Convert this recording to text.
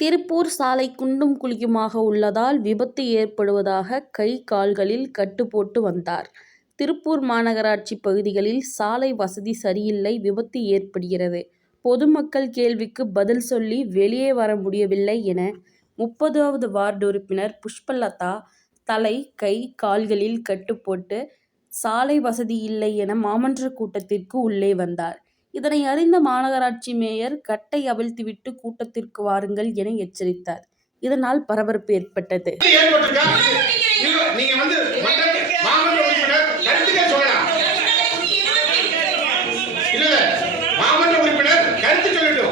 திருப்பூர் சாலை குண்டும் குழியுமாக உள்ளதால் விபத்து ஏற்படுவதாக கை கால்களில் கட்டு போட்டு வந்தார். திருப்பூர் மாநகராட்சி பகுதிகளில் சாலை வசதி சரியில்லை விபத்து ஏற்படுகிறது. பொதுமக்கள் கேள்விக்கு பதில் சொல்லி வெளியே வர முடியவில்லை என முப்பதாவது வார்டு உறுப்பினர் புஷ்பலதா தலை கை கால்களில் கட்டு போட்டு சாலை வசதி இல்லை என மாமன்ற கூட்டத்திற்கு உள்ளே வந்தார். இதனை அறிந்த மாநகராட்சி மேயர் கட்டை அவிழ்த்துவிட்டு கூட்டத்திற்கு வாருங்கள் என எச்சரித்தார். இதனால் பரபரப்பு ஏற்பட்டது. உறுப்பினர் கருத்து சொல்லட்டும்